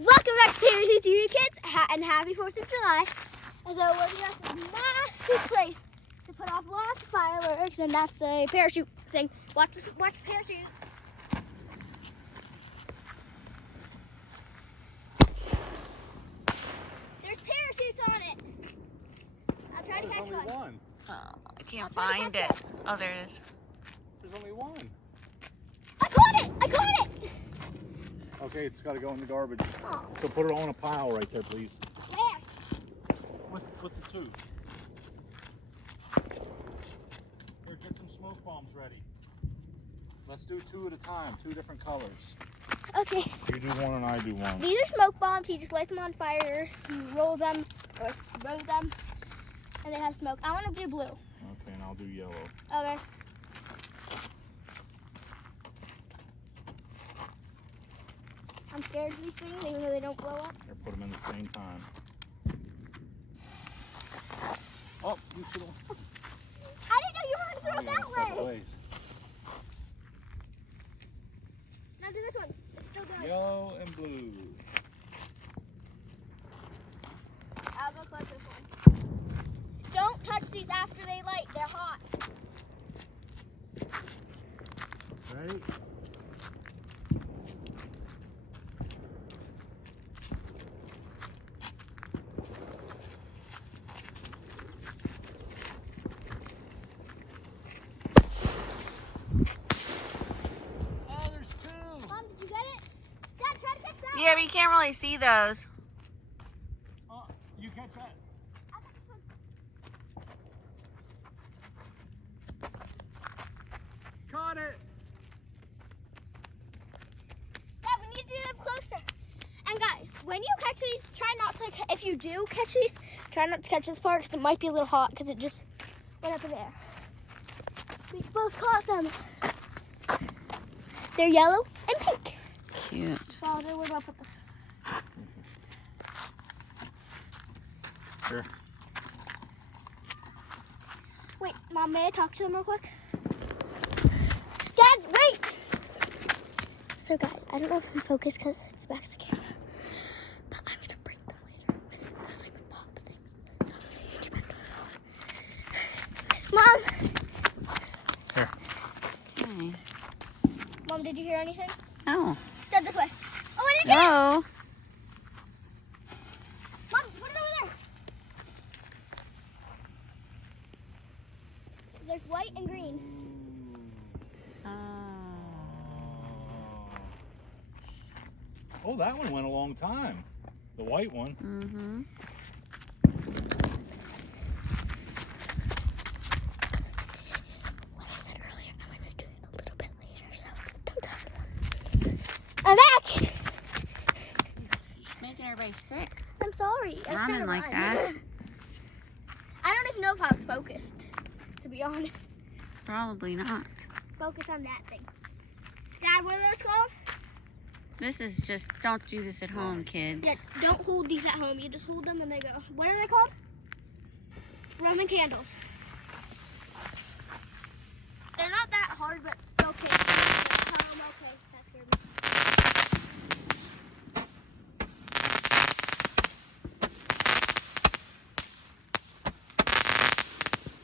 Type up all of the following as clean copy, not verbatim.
Welcome back to Taylor's TV Kids, and happy 4th of July. And so we're going to this massive place to put off lots of fireworks, and that's a parachute thing. Watch the parachute. There's parachutes on it. I'll try to catch There's only one. Oh, I can't find it. Oh, there it is. There's only one. I caught it! I caught it! Okay, it's got to go in the garbage. Oh. So put it on a pile right there, please. Where? With the two. Here, get some smoke bombs ready. Let's do 2 at a time, 2 different colors. Okay. You do one and I do one. These are smoke bombs. You just light them on fire, you roll them, or throw them, and they have smoke. I want to do blue. Okay, and I'll do yellow. Okay. I'm scared of these things, even though they don't blow up. Here, put them in at the same time. Oh, you should have. I didn't know you were going to throw it that way. Now do this one. It's still going. Yellow and blue. I'll go collect this one. Don't touch these after they light. They're hot. Ready? Yeah, but you can't really see those. You catch that. Caught it. Dad, we need to do them closer. And guys, when you catch these, try not to, if you do catch these, try not to catch this part because it might be a little hot because it just went up in the air. We both caught them. They're yellow and pink. Cute. Father, where do I put this? Here. Wait, Mom, may I talk to them real quick? Dad, wait! So guys, I don't know if I'm focused because it's back of the camera, but I'm going to break them later with those like pop things. So I'm going to hand you back to my Mom! Here. Okay. Mom, did you hear anything? No. Dad, this way. Oh, I didn't get it! No. Mom, put it over there. There's white and green. Oh, that one went a long time. The white one. Mm-hmm. What I said earlier, I'm going to do it a little bit later, so don't talk. I'm back! She's making everybody sick. I'm sorry. I was Mom trying didn't to like rhyme. that. I don't even know if I was focused, to be honest. Probably not. Focus on that thing. Dad, what are those called? This is just, don't do this at home, kids. Yeah, don't hold these at home. You just hold them when they go. What are they called? Roman candles. They're not that hard, but still okay. Okay, that scared me.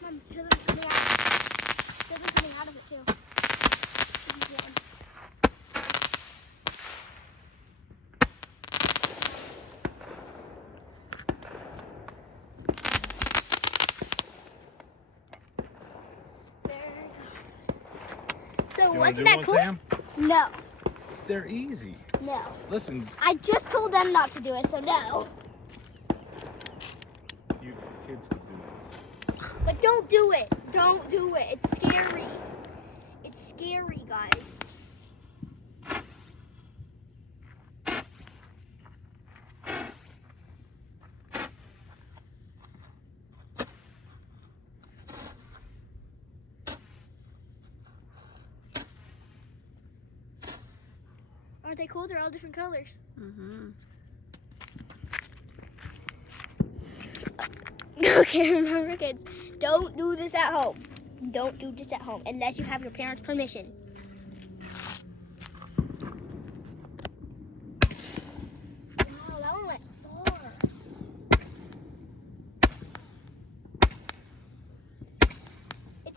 Mom, children's coming out. Children's coming out of it too. So wasn't that cool? Sam? No, They're easy. no. Listen, I just told them not to do it, so no. you kids can do this. But don't do it. Don't do it. It's scary. It's scary, guys. Aren't they cool? They're all different colors. Mm-hmm. Okay, remember kids, don't do this at home. Don't do this at home unless you have your parents' permission.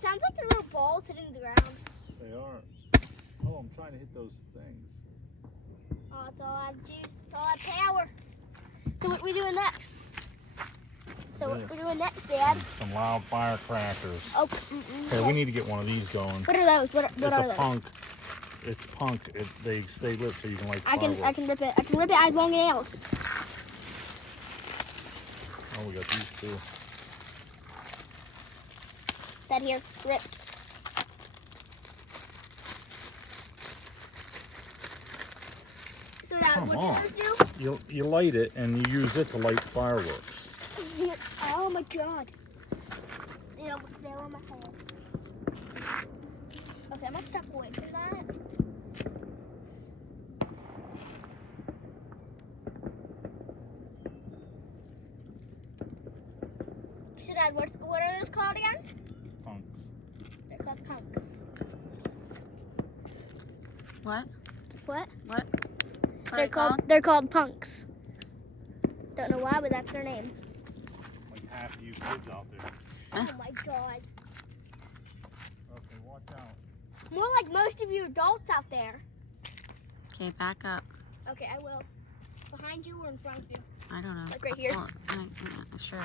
sounds like they're little balls hitting the ground. They are. Oh, I'm trying to hit those things. Oh, it's all out of juice. It's all out of power. So what are we doing next? So what This. are we doing next, Dad? Some loud firecrackers. Oh, Okay, we need to get one of these going. what are those? What It's are a those? punk. It's punk. They stay lit so you can light I fireworks. can rip it. I can rip it. I have long nails. Oh, we got these too. That here, ripped. So Dad, Come what on. do those do? You light it and you use it to light fireworks. Oh my God! It almost fell on my head. Okay, I'm gonna step away from that. So Dad, what are those called again? Punks. They're called punks. What? What? What? They're called punks. Don't know why, but that's their name. Like half of you kids out there. Oh my God! Okay, watch out. More like most of you adults out there. Okay, back up. Okay, I will. Behind you or in front of you? I don't know. Like right here? Oh, sure.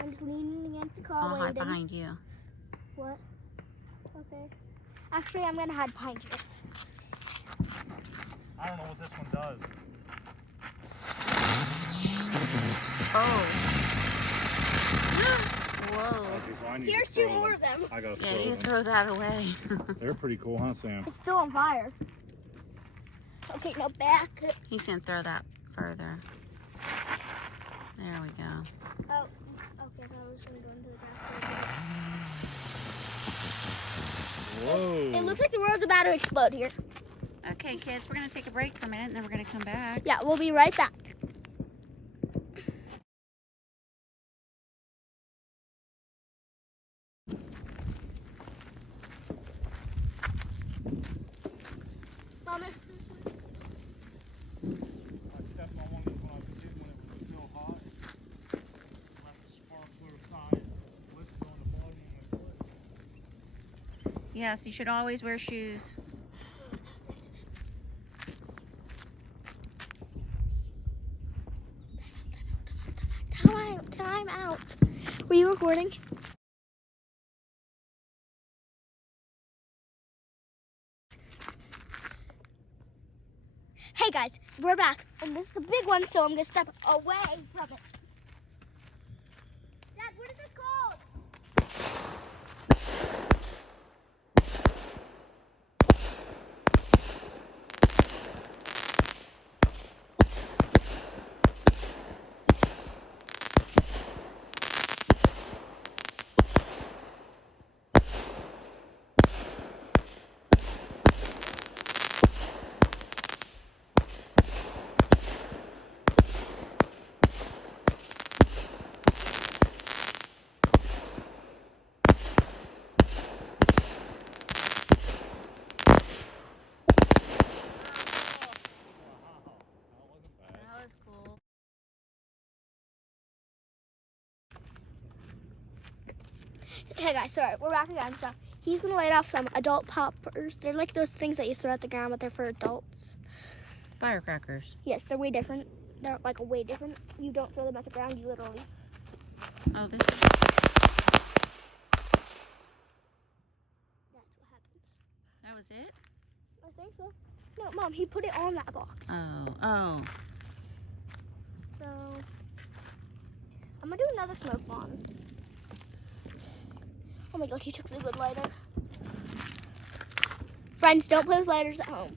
I'm just leaning against the car I'll hide waiting. behind you. What? Okay. Actually, I'm gonna hide behind you. I don't know what this one does. Oh. Whoa. Okay, so I need Here's to two throw more them. of them. I gotta Yeah, throw you them. throw that away. They're pretty cool, huh, Sam? It's still on fire. Okay, now back. He's gonna throw that further. There we go. Oh, okay. I thought I was gonna go into the grass. Whoa. It looks like the world's about to explode here. Okay, kids, we're gonna take a break for a minute, and then we're gonna come back. Yeah, we'll be right back. Mama. I stepped on one of these when I was a kid when it was still hot. Left the sparkler side, lifted on the bottom of my foot. Yes, you should always wear shoes. Time out. Were you recording? Hey guys, we're back. And this is the big one, so I'm gonna step away from it. Dad, what is this called? That was cool. Hey guys, sorry, we're back again. So he's gonna light off some adult poppers. They're like those things that you throw at the ground, but they're for adults. Firecrackers. Yes, they're way different. They're like way different. You don't throw them at the ground, you literally. Oh, this is... That's what happens. That was it? I think so. No, Mom, he put it on that box. Oh. So I'm gonna do another smoke bomb. Oh my God, he took the good lighter. Friends, don't play with lighters at home.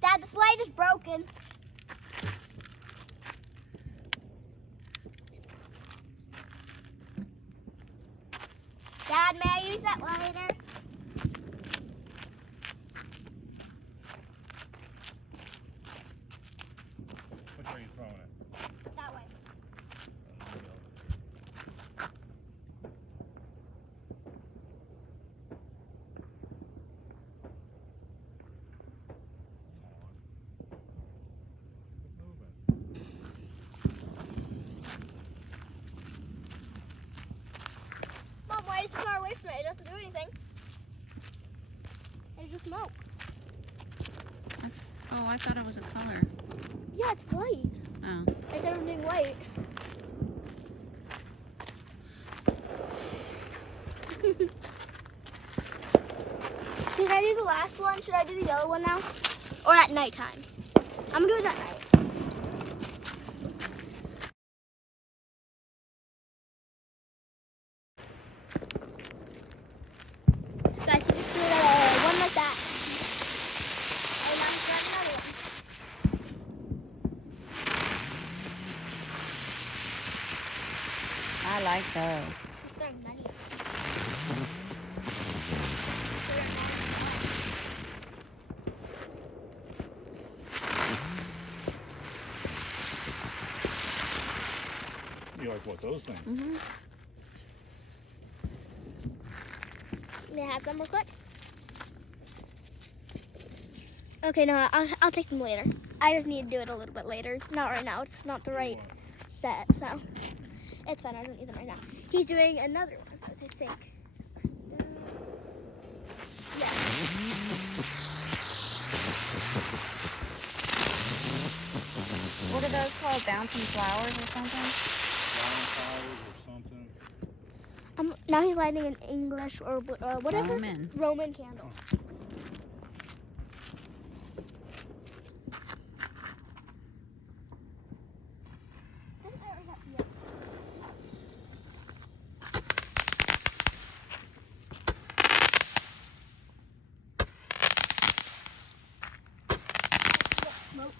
Dad, this light is broken. Dad, may I use that lighter? Which way are you throwing it? That way. Keep moving. place far away from it, it doesn't do anything. It's just smoke. Oh, I thought it was a color. Yeah, it's white. Oh. I said I'm doing white. Should I do the last one? Should I do the yellow one now? Or at nighttime? I'm gonna do it at night. Guys, so just do one like that. And now try another one. I like those. Just throwing money. You like what, those things? Mm-hmm. May I have them real quick? Okay, no, I'll take them later. I just need to do it a little bit later. Not right now. It's not the right set, so it's fine. I don't need them right now. He's doing another one, I think. Yeah. What are those called? Bouncing flowers or something? Flowers or something. Now he's lighting an English or whatever. Roman. Roman candle. Smoke.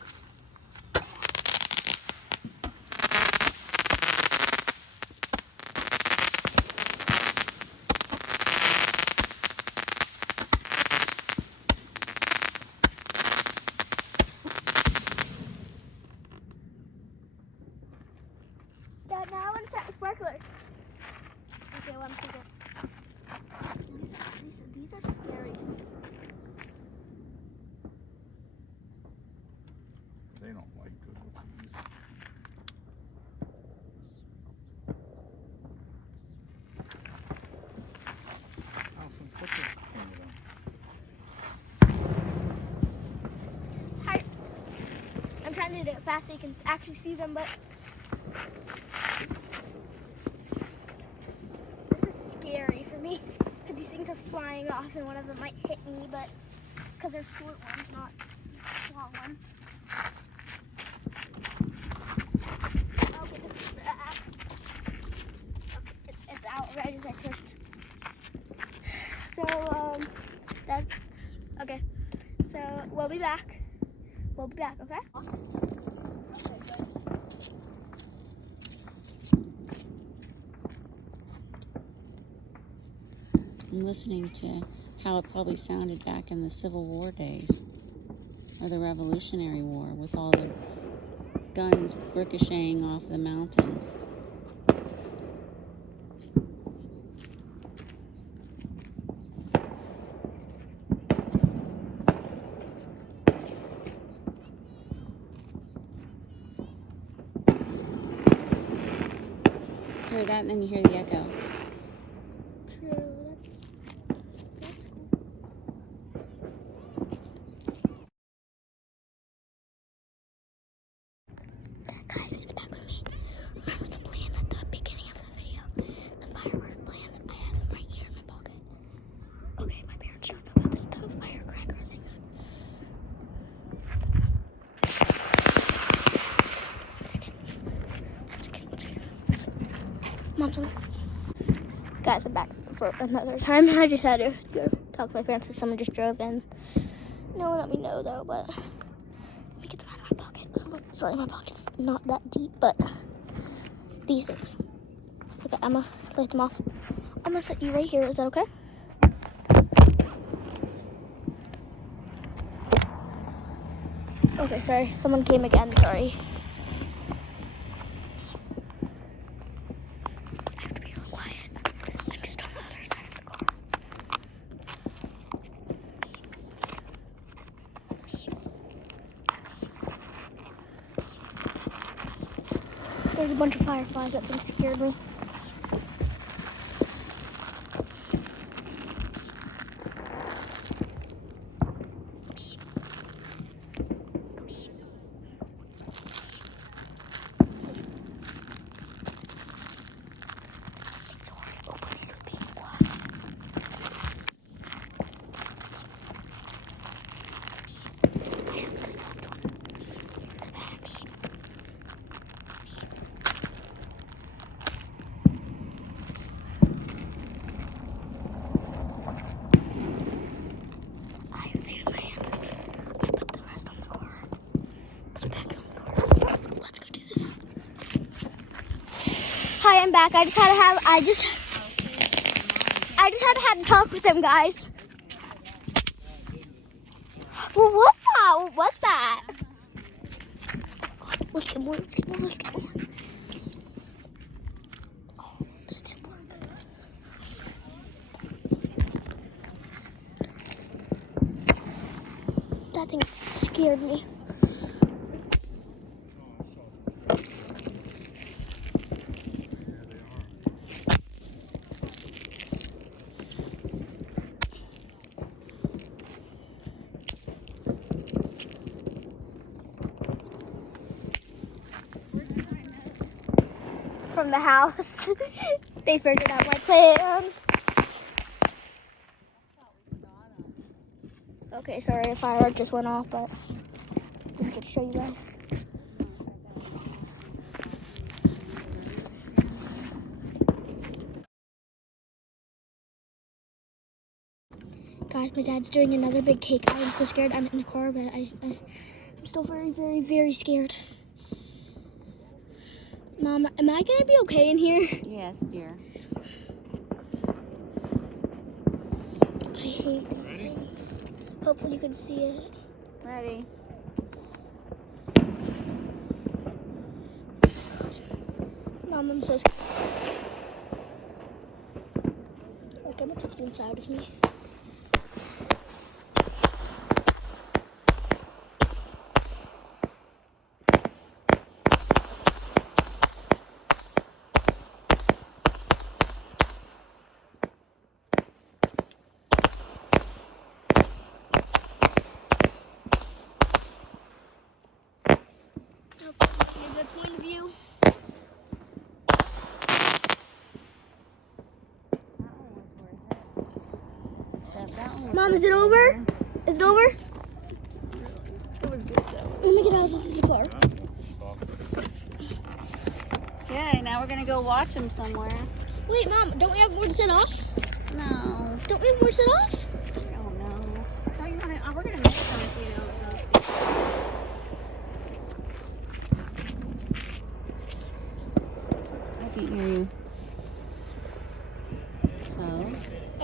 Dad, now I want to set a sparkler. Okay, well, I'm thinking. These are scary. They don't like good with these. Allison, put this camera down. Hi. I'm trying to do it fast so you can actually see them, but this is scary for me because these things are flying off and one of them might hit me, but because they're short ones, not long ones. Okay, this is back. Okay, it's out right as I tipped. So, that's okay. So we'll be back. We'll be back, okay? Okay, good. I'm listening to how it probably sounded back in the Civil War days or the Revolutionary War with all the guns ricocheting off the mountains. Hear that and then you hear the echo. True, that's cool. Guys, it's back with me. Remember the plan at the beginning of the video? The firework plan? I have them right here in my pocket. Okay, my parents don't know about this, the firecracker things. One second. Mom, someone's... Guys, I'm back for another time. I just had to go talk to my parents because someone just drove in. No one let me know though, but let me get them out of my pocket. Sorry, my pocket's not that deep, but these things. Okay, I'm gonna light them off. I'm gonna set you right here. Is that okay? Okay, sorry. Someone came again. Sorry. I have to be real quiet. I'm just on the other side of the car. There's a bunch of fireflies that thing scared me. Okay, I'm back. I just had to have a talk with him, guys. What was that? What was that? Let's get more. Let's get more. Let's get more. Oh, there's some more. That thing scared me. From the house. They figured out my plan. Okay, sorry if firework just went off, but I didn't get to show you guys. Guys, my dad's doing another big cake. I am so scared. I'm in the car, but I'm still very, very, very scared. Mom, am I gonna be okay in here? Yes, dear. I hate these things. Hopefully you can see it. Ready? Mom, I'm so scared. Okay, I'm gonna take you inside with me. Hopefully you get a good point of view. Mom, is it over? Is it over? It was good though. Let me get out of the car. Okay, now we're gonna go watch them somewhere. Wait, Mom, don't we have more to set off? No. Don't we have more to set off? I don't know. Oh, you wanna? Oh, we're gonna miss them if we don't go see. I can't hear you. So.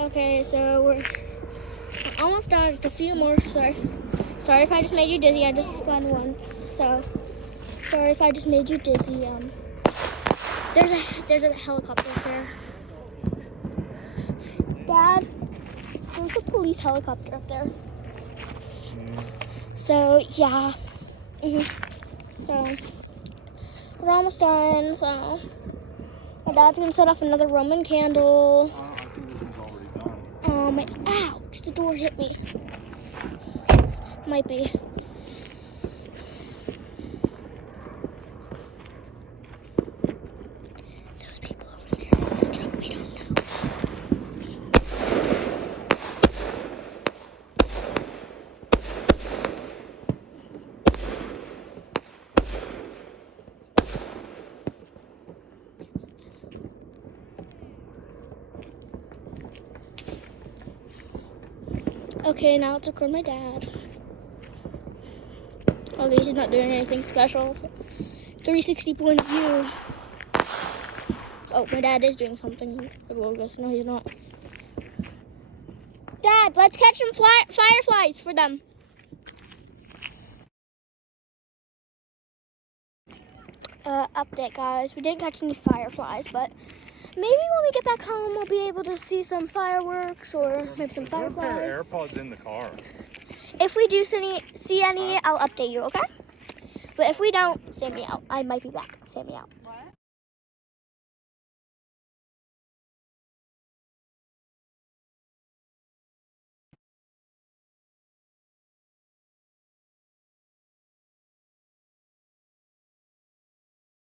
Okay, so we're almost done. Just a few more. Sorry if I just made you dizzy. I just spun once. So sorry if I just made you dizzy. There's a helicopter up there. Dad, there's a police helicopter up there. So yeah. So we're almost done. So my dad's gonna set off another Roman candle. I think this one's already done. Ouch, the door hit me. Might be. Those people over there in the truck, we don't know. Okay, now let's record my dad. Okay, he's not doing anything special. So 360 point of view. Oh, my dad is doing something. Well, I guess no, he's not. Dad, let's catch some fireflies for them. Update, guys. We didn't catch any fireflies, but maybe when we get back home, we'll be able to see some fireworks or maybe some fireflies. AirPods in the car. If we do see any, I'll update you, okay? But if we don't, send me out. I might be back. Send me out.